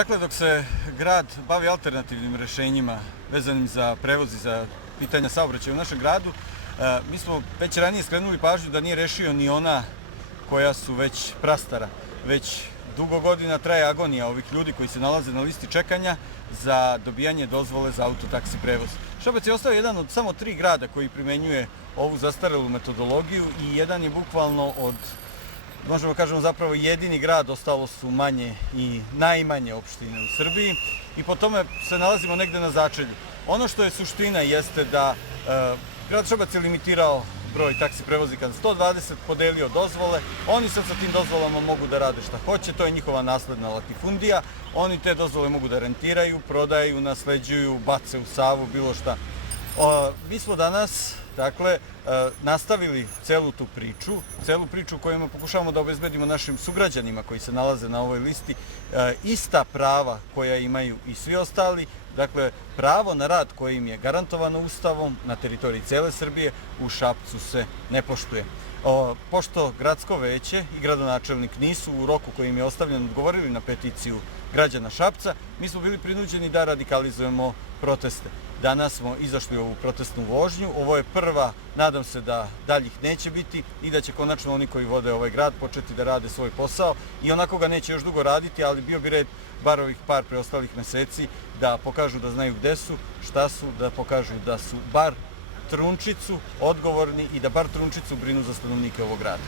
Dakle, dok se grad bavi alternativnim rešenjima vezanim za prevoz i za pitanja saobraćaja u našem gradu, mi smo već ranije skrenuli pažnju da nije rešio ni ona koja su već prastara. Već dugo godina traje agonija ovih ljudi koji se nalaze na listi čekanja za dobijanje dozvole za autotaksi prevoz. Šabac je ostao jedan od samo 3 grada koji primenjuje ovu zastarelu metodologiju i jedan je bukvalno od, možemo kažemo zapravo jedini grad, ostalo su manje i najmanje opštine u Srbiji i po tome se nalazimo negde na začelju. Ono što je suština jeste da grad Šabac je limitirao broj taksi prevoznika na 120, podelio dozvole, oni sad sa tim dozvolama mogu da rade šta hoće, to je njihova nasledna latifundija, oni te dozvole mogu da rentiraju, prodaju, nasleđuju, bace u Savu, bilo šta. Mi smo danas, dakle, nastavili celu priču kojom pokušavamo da obezbedimo našim sugrađanima koji se nalaze na ovoj listi ista prava koja imaju i svi ostali, dakle, pravo na rad koje im je garantovano Ustavom na teritoriji cele Srbije u Šapcu se ne poštuje. Pošto gradsko veće i gradonačelnik nisu u roku koji im je ostavljen odgovorili na peticiju građana Šapca, mi smo bili prinuđeni da radikalizujemo proteste. Danas smo izašli u ovu protestnu vožnju, ovo je prva, nadam se da daljih neće biti i da će konačno oni koji vode ovaj grad početi da rade svoj posao i onako ga neće još dugo raditi, ali bio bi red bar ovih par preostalih meseci da pokažu da znaju gde su, šta su, da pokažu da su bar trunčicu odgovorni i da bar trunčicu brinu za stanovnike ovog grada.